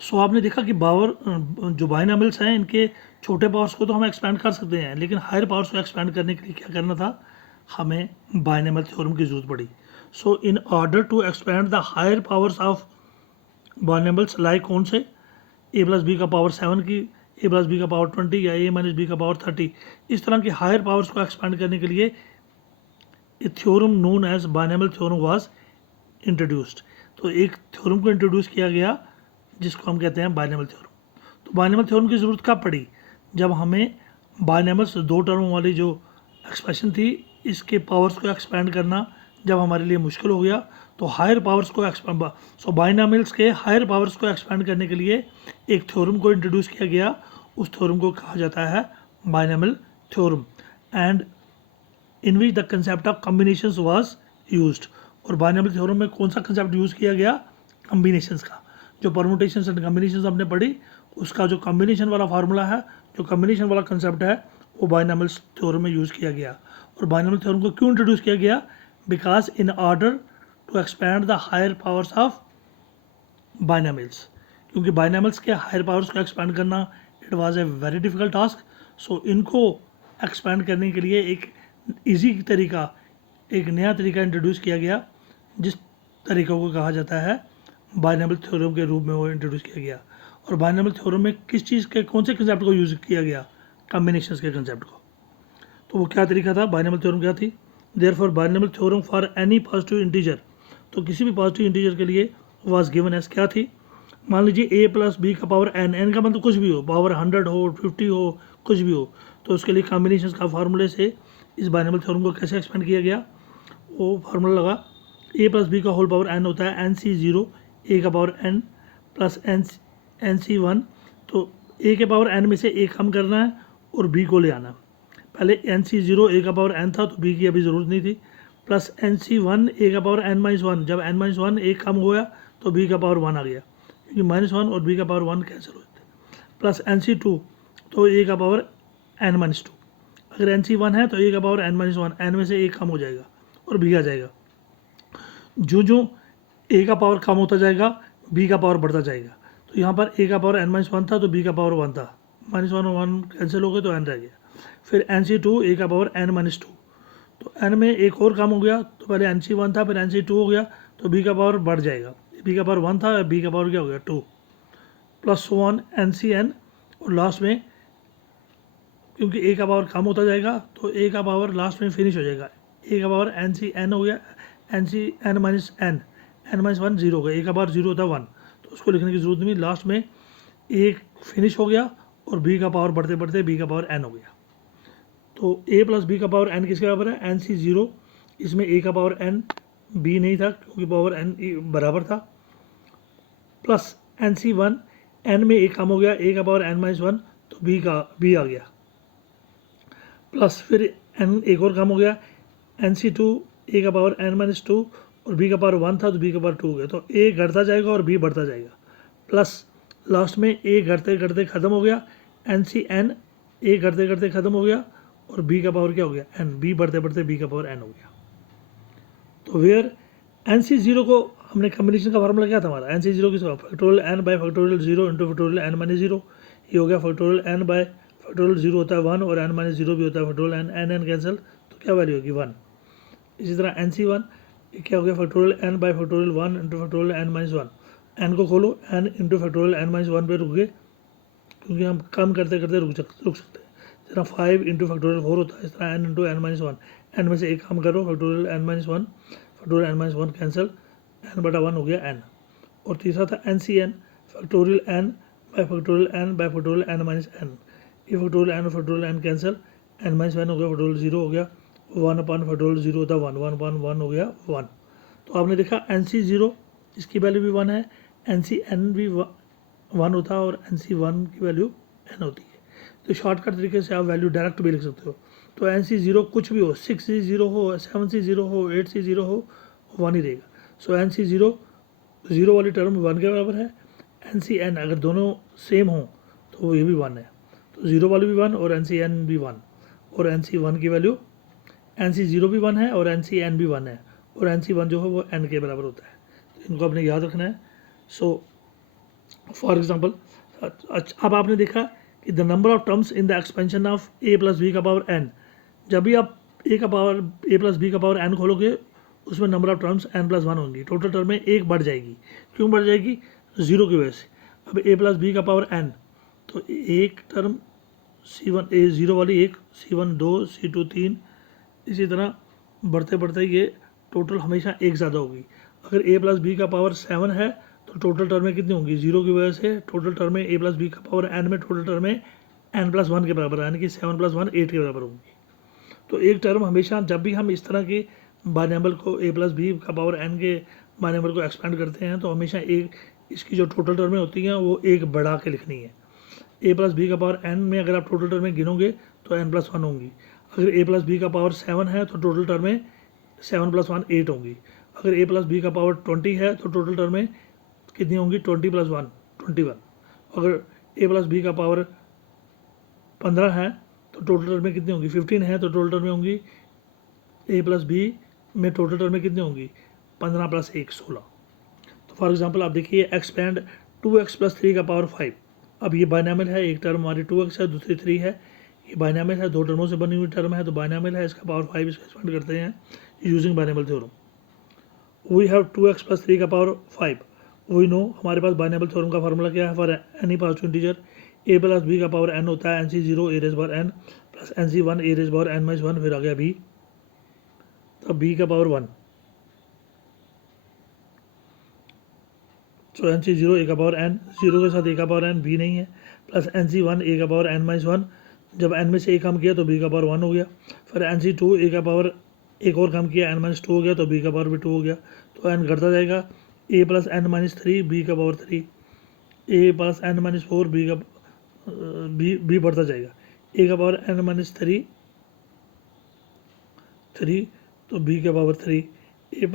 सो आपने देखा कि जो बाइनॉमिल्स हैं इनके छोटे पावर्स को तो हम एक्सपेंड कर सकते हैं, लेकिन हायर पावर्स को एक्सपेंड करने के लिए क्या करना था, हमें बाइनॉमियल थ्योरम की ज़रूरत पड़ी। So in order to expand the higher powers of binomials, like कौन से, ए प्लस बी का पावर 7 की, ए प्लस बी का पावर 20 या ए माइनस बी का पावर 30, इस तरह के हायर पावर्स को एक्सपेंड करने के लिए a theorem known as binomial theorem was introduced. तो एक थ्योरम को इंट्रोड्यूस किया गया जिसको हम कहते हैं बाइनॉमियल थ्योरम। तो बाइनॉमियल थ्योरम की ज़रूरत कब पड़ी, जब हमें बाइनॉमियल्स दो टर्म वाली जो एक्सप्रेशन थी इसके पावर्स को एक्सपेंड करना जब हमारे लिए मुश्किल हो गया, तो हायर पावर्स को एक्सपेंड, सो बाइनॉमियल्स के हायर पावर्स को एक्सपेंड करने के लिए एक थ्योरम को इंट्रोड्यूस किया गया। उस थ्योरम को कहा जाता है binomial theorem, and in which the concept of combinations was used. और बाइनॉमियल थ्योरम में कौन सा कंसेप्ट यूज़ किया गया, कम्बिनेशंस का। जो परमुटेशंस एंड कम्बिनेशंस हमने पढ़ी, उसका जो कम्बिनेशन वाला फार्मूला है, जो कम्बिनेशन वाला कंसेप्ट है, वो बाइनॉमियल थ्योरम में यूज़ किया गया। और बाइनॉमियल थ्योरम को क्यों इंट्रोड्यूस किया गया, because in order to expand the higher powers of binomials, क्योंकि बाइनॉमिल्स के हायर पावर्स को एक्सपैंड करना it was a very difficult task. So इनको एक्सपैंड करने के लिए एक इजी तरीका, एक नया तरीका इंट्रोड्यूस किया गया, जिस तरीक़े को कहा जाता है बाइनॉमियल थ्योरम के रूप में वो इंट्रोड्यूस किया गया। और बाइनॉमियल थ्योरम में किस चीज़ के, कौन से कंसेप्ट को यूज़ किया गया, कॉम्बिनेशंस के कंसेप्ट को। तो वो क्या तरीका था, बाइनॉमियल थ्योरम क्या थी, therefore binomial theorem for any positive integer, तो किसी भी पॉजिटिव इंटीजर के लिए वाज गिवन एज क्या थी, मान लीजिए ए प्लस बी का पावर एन, एन का मतलब कुछ भी हो, पावर 100 हो, 50 हो, कुछ भी हो, तो उसके लिए कॉम्बिनेशन का फार्मूले से इस बाइनॉमियल थ्योरम को कैसे एक्सपेंड किया गया, वो फार्मूला लगा, ए प्लस बी का होल पावर एन होता है एन सी जीरो, ए का power n plus n C one. तो ए के पावर एन में से एक कम करना है और बी को ले आना। पहले एन सी जीरो ए का पावर एन था तो बी की अभी ज़रूरत नहीं थी, प्लस एन सी वन ए का पावर एन माइनस वन, जब एन माइनस वन एक कम हो गया तो बी का पावर वन आ गया, क्योंकि माइनस वन और बी का पावर वन कैंसिल हो जाते हैं, प्लस एन सी टू, तो ए का पावर एन माइनस टू, अगर एन सी वन है तो ए का power n minus one, n में से एक कम हो जाएगा और बी आ जाएगा। जो जो ए का पावर कम होता जाएगा बी का पावर बढ़ता जाएगा। तो यहाँ पर ए का पावर एन माइनस वन था तो बी का पावर वन था, माइनस वन और वन कैंसिल हो गए तो एन रह गया। फिर एन सी टू, ए का पावर एन माइनस टू, तो एन में एक और कम हो गया, तो पहले एन सी वन था फिर एन सी टू हो गया, तो बी का पावर बढ़ जाएगा, बी का पावर वन था, बी का पावर क्या हो गया two, plus one n C n, और लास्ट में क्योंकि ए का पावर कम होता जाएगा तो ए का पावर लास्ट में फिनिश हो जाएगा, ए का पावर एन सी एन हो गया, n C n minus n, n minus one zero हो गया, ए का पावर जीरो होता है वन, तो उसको लिखने की जरूरत नहीं, लास्ट में ए फिनिश हो गया और बी का पावर बढ़ते बढ़ते बी का पावर एन हो गया। तो ए प्लस बी का पावर एन किसके बराबर है, एन सी जीरो, इसमें ए का पावर एन बी नहीं था क्योंकि पावर एन बराबर था, plus n C one, n में एक कम हो गया, ए का पावर एन माइनस वन, तो बी आ गया, प्लस फिर एन एक और कम हो गया, एन सी टू, ए का पावर एन माइनस टू, और बी का पावर वन था तो बी का पावर टू हो गया, तो ए घटता जाएगा और बी बढ़ता जाएगा, प्लस लास्ट में ए घटते घटते ख़त्म हो गया, एन सी एन, ए घटते घटते ख़त्म हो गया और बी का पावर क्या हो गया एन, बी बढ़ते बढ़ते बी का पावर एन हो गया। तो वेयर एन सी जीरो को हमने कम्बिनेशन का फार्मूला क्या था हमारा, एन सी जीरो किस factorial n by factorial zero into factorial n minus zero, ये हो गया factorial n by factorial zero होता है वन और एन माइनस जीरो भी होता है factorial n, n n cancel तो क्या वैल्यू होगी वन। इसी तरह एन सी वन क्या हो गया factorial n by factorial one into factorial n minus one, n को खोलो, n into factorial n minus one पे रुक गए क्योंकि हम कम करते करते रुक सकते हैं। इस तरह फाइव इंटू फैक्टोरियल फोर होता है, इस तरह n into n minus one, n में से एक कम करो factorial n minus one, factorial n minus one cancel, n बटा वन हो गया एन। और तीसरा था n C n, factorial n by factorial n by factorial n minus n, ये फैक्टोरियल एन और factorial n cancel, n minus one हो गया फैक्टोरियल जीरो हो गया, वन अपन फैक्टोरियल जीरो होता वन, वन अपन वन हो गया वन। तो आपने देखा एन सी जीरो इसकी वैल्यू भी वन है, एन सी एन भी वन होता है और एन सी वन की वैल्यू एन होती है। तो शॉर्टकट तरीके से आप वैल्यू डायरेक्ट भी लिख सकते हो। तो एन सी जीरो कुछ भी हो, सिक्स सी जीरो हो, सेवन सी जीरो हो, एट सी जीरो हो, वन ही रहेगा। सो एन सी जीरो, जीरो वाली टर्म वन के बराबर है, एन सी एन अगर दोनों सेम हो तो ये भी वन है, तो जीरो वाली भी वन और एन सी एन भी वन, और एन सी वन की वैल्यू एन सी जीरो भी वन है और एन सी एन भी वन है, और एन सी वन जो है वो एन के बराबर होता है। तो इनको आपने याद रखना है। सो फॉर एग्जाम्पल, अब आपने देखा कि the number of terms in the expansion of A plus B का पावर एन, जब भी आप ए का पावर ए प्लस बी का पावर एन खोलोगे उसमें number of terms n plus one होंगी, टोटल टर्म में एक बढ़ जाएगी। क्यों बढ़ जाएगी? जीरो की वजह से। अब ए प्लस बी का पावर एन, तो एक टर्म सी वन ए ज़ीरो वाली एक, सी वन दो, सी टू तीन, इसी तरह बढ़ते बढ़ते ये टोटल हमेशा एक ज़्यादा होगी। अगर ए प्लस बी का पावर 7 है तो टोटल टर्में कितनी होंगी? जीरो की वजह से टोटल टर्में ए प्लस बी का पावर एन में टोटल टर्में एन प्लस वन के बराबर, यानी कि 7 + 1 8 के बराबर होंगी। तो एक टर्म हमेशा, जब भी हम इस तरह के बाइनोमियल को ए प्लस बी का पावर एन के बाइनोमियल को एक्सपेंड करते हैं तो हमेशा एक इसकी जो टोटल टर्में होती हैं वो एक बढ़ा के लिखनी है। ए प्लस बी का पावर एन में अगर आप टोटल टर्में गिनोगे तो एन प्लस वन होंगी। अगर ए प्लस बी का पावर 7 है तो टोटल टर्में 7 + 1 8 होंगी। अगर ए प्लस बी का पावर 20 है तो टोटल टर्में कितनी होंगी? 20 + 1 21। अगर ए प्लस बी का पावर 15 है तो टोटल टर्में कितनी होंगी? 15 है तो टोटल टर्में होंगी ए प्लस बी में टोटल टर्में कितनी होंगी? 15 + 1 16। तो फॉर एग्जांपल आप देखिए एक्सपेंड 2x + 3 का पावर 5। अब ये बाइनोमियल है, एक टर्म हमारी 2x है, दूसरी 3 है। ये बाइनोमियल है, दो टर्मों से बनी हुई टर्म है तो बाइनोमियल है, इसका पावर 5 इसको एक्सपेंड करते हैं using binomial theorem. We have 2x + 3 का पावर 5। वी नो, हमारे पास बाइनोमियल थ्योरम का फार्मूला क्या है? For any positive integer A plus B का पावर n होता है nc0 a⁻n plus nc1 a⁻n-1, फिर आ गया b, तब b का पावर 1। तो nc0 a का पावर n, जीरो के साथ a का पावर n, b नहीं है, प्लस nc1 a का पावर n-1, जब n में से a कम किया तो b का पावर 1 हो गया। फिर nc2 a का पावर एक और कम किया n-2 हो गया तो b का पावर भी 2 हो गया। तो n घटता जाएगा, a + n-3 b का पावर 3, a + n-4 b का b बढ़ता जाएगा, a का पावर n-3 3 तो b का पावर 3, a +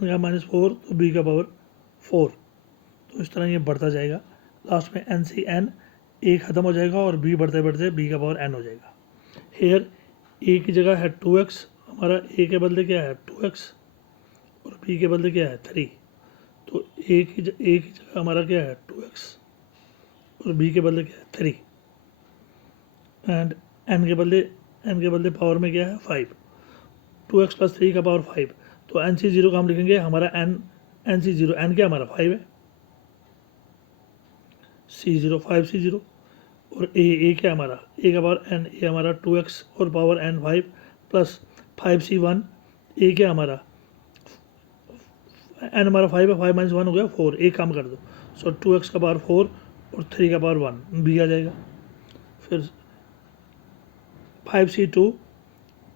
n-4 तो b का पावर 4। तो इस तरह ये बढ़ता जाएगा, लास्ट में NCN a ख़त्म हो जाएगा और b बढ़ते बढ़ते b का पावर n हो जाएगा। हेयर a की जगह है 2x, हमारा a के बदले क्या है? 2x, और b के बदले क्या है? 3। तो a की जगह हमारा क्या है? 2x, और b के बदले क्या है? 3, एंड n के बदले पावर में क्या है? 5। 2x + 3 का पावर 5, तो nc0 का हम लिखेंगे हमारा nc0, n क्या हमारा 5 है, c0 5c0, और a क्या हमारा? a का पावर n, a हमारा 2x और power n 5 plus 5c1, a क्या हमारा? n हमारा 5 है, 5 - 1 हो गया 4, एक काम कर दो, सो 2x का पावर 4 और 3 का पावर 1 b आ जाएगा। फिर 5c2,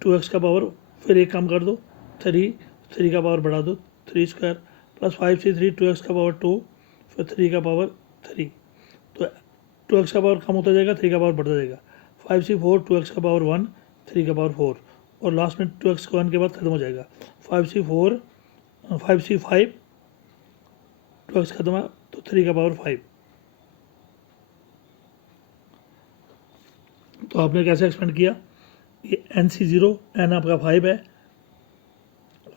2x का पावर, फिर एक काम कर दो 3 का पावर बढ़ा दो 3² प्लस 5c3 2x का पावर 2, फिर 3 का पावर 3। तो 2x का पावर कम होता जाएगा, 3 का पावर बढ़ता जाएगा, 5c4 2x का पावर 1 3 का पावर 4, और लास्ट में 2x को 1 के बाद खत्म हो जाएगा, 5c5 2x खत्म है तो 3 का पावर 5। तो आपने कैसे एक्सपेंड किया? ये nc0, n आपका 5 है,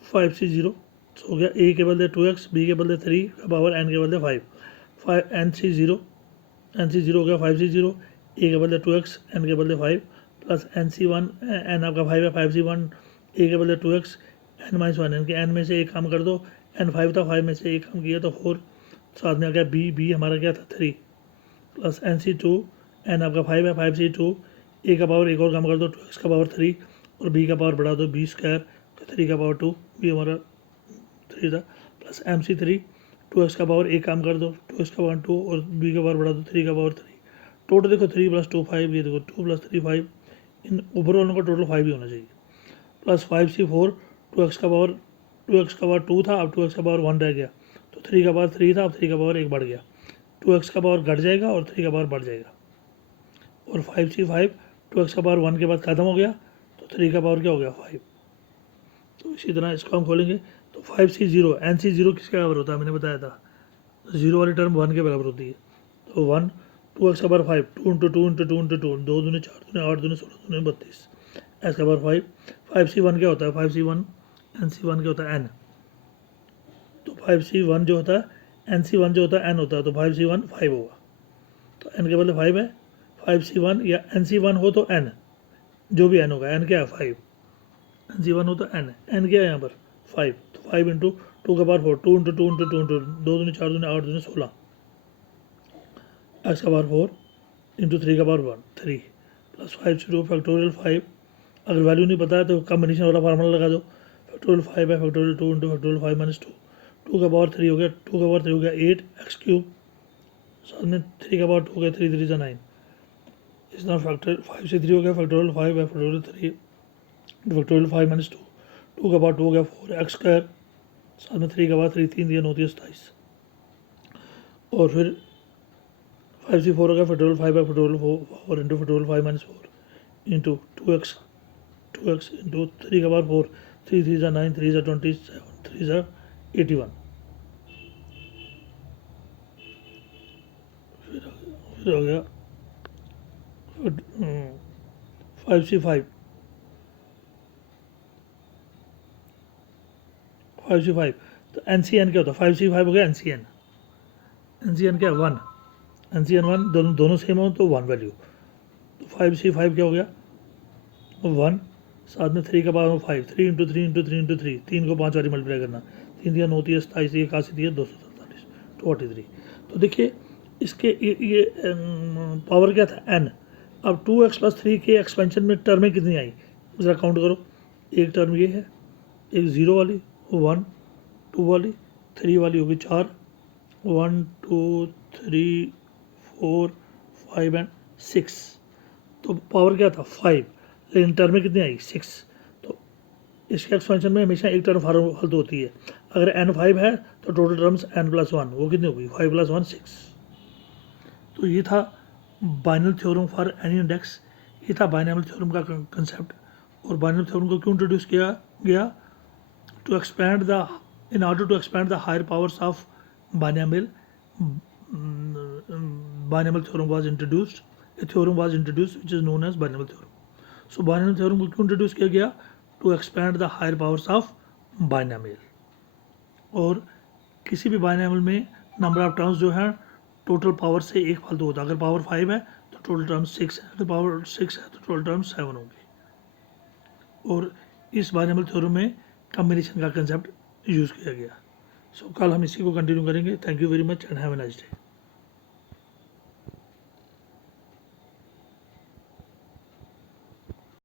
5c0 हो गया, a के बदले 2x, b के बदले 3 का पावर n के बदले 5 nc0 हो गया 5c0, a के बदले 2x, n के बदले 5 प्लस nc1, n आपका 5 है, 5c1 a के बदले 2x n-1, यानी कि n में से एक कम कर दो, n 5 था, 5 में से एक कम किया तो 4, साथ में आ गया b हमारा क्या था 3, प्लस nc2, n आपका 5 है, 5c2 a का पावर एक और कम कर दो 2x का पावर 3 और b का पावर बढ़ा दो b² तो 3 का पावर 2, b हमारा 3 था, प्लस mc3 2x का पावर एक काम कर दो 2x का पावर 2 और b का पावर बढ़ा दो 3 का पावर 3। टोटल देखो 3 + 2 5, ये देखो 2 + 3 5, इन ऊपर वालों का टोटल 5 ही होना चाहिए, प्लस 5c4 2x का पावर 2 था, अब 2x का पावर 1 रह गया, तो 3 का पावर 3 था, अब 3 का पावर 1 बढ़ गया, 2x का पावर घट जाएगा और 3 का पावर बढ़ जाएगा, और 5c5 2x का पावर 1 के बाद ख़त्म हो गया तो 3 का पावर क्या हो गया 5। तो इसी तरह इसको हम खोलेंगे तो 5c0 nc0 किसके बराबर होता है? मैंने बताया था, जीरो वाली टर्म 1 के बराबर होती है, तो 1 2x का पावर 5 2 × 2 × 2 × 2 2 दूनी 4 दूनी 8 दूनी 16 दूनी 32, x का पावर 5 5c1 क्या होता है? 5c1 nc1 क्या होता है? n, तो 5c1 जो होता है NC1 जो होता है n होता है, तो 5C1 5 होगा, तो n के बदले 5 है, 5C1 या NC1 हो तो n, जो भी n होगा, n क्या है 5, NC1 हो तो n है, n क्या है यहाँ पर 5, तो 5 इंटू 2 का पावर 4, 2 इंटू 2 इंटू 2 इंटू 2 दूनी 4 दूनी 8 दूनी 16, x का पावर 4 इंटू 3 का पावर 1 3 प्लस 5 से 2 फैक्टोरियल 5, अगर वैल्यू नहीं पता है तो कम्बिनेशन वाला फार्मूला लगा दो, फैक्टोरियल 5 है, फैक्टोरियल 2 इंटू फैक्टोरियल 5 माइनस 2, 2 का पावर 3 हो गया, 2 का पावर 3 हो गया 8 एक्स क्यूब, साथ में 3 का पावर 2 हो गया 3 3 9, इस तरह फैक्टर 5 से 3 हो गया, फैक्टोरियल 5 है, फैक्टोरियल 3 फैक्टोरियल 5 माइनस 2, 2 का पावर 2 हो गया 4 एक्स स्क्वायर, साथ में 3 का पावर 3 3 दिया 9 27, और फिर 5 से 4 हो गया, फैक्टोरियल 5 है, factorial 4 into factorial 5 minus 4 into 2x into 3 का पावर 4, 3 3 9, 3 27, 3 81, फिर हो गया 5C5 तो NCN क्या होता है, 5C5 हो गया NCN क्या है 1, NCN 1, दोनों सेम हो तो 1 वैल्यू, तो 5C5 क्या हो गया 1, साथ में 3 का पावर 5, 3 इंटू 3 इंटू 3 इंटू 3, 3 को 5 बारी मल्टीप्लाई करना, 3 दिया 9 दिया 27, 81 दिया 247, 243, तो देखिए इसके ये पावर क्या था n, अब 2x प्लस 3 के एक्सपेंशन में टर्में कितनी आई, ज़रा काउंट करो, एक टर्म ये है, एक 0 वाली, 1 2 वाली, 3 वाली होगी 4, 1 2 3 4 5 एंड 6, तो पावर क्या था 5, लेकिन टर्म में कितनी आई 6, तो इसके एक्सपेंशन में हमेशा एक टर्म हल तो होती है, अगर n5 है तो टोटल टर्म्स n प्लस 1, वो कितनी होगी 5 प्लस 1 6, तो ये था बाइनल थ्योरम फॉर एनी इंडेक्स, ये था बाइनल थ्योरम का कंसेप्ट, और बाइनल थ्योरम को क्यों इंट्रोड्यूस किया गया, to expand the in order to expand the higher powers of binomial, binomial theorem was introduced, a theorem was introduced which is known as binomial theorem. So binomial theorem को क्यों introduce किया गया, to expand the higher powers of binomial, और किसी भी binomial में number of terms जो है टोटल पावर से एक फालतू होता है, अगर पावर 5 है तो टोटल टर्म्स 6 है, अगर पावर 6 है तो टोटल टर्म्स 7 होंगे, और इस बाइनोमियल थ्योरम में कम्बिनेशन का कंसेप्ट यूज़ किया गया। सो कल हम इसी को कंटिन्यू करेंगे। Thank you very much and have a nice day.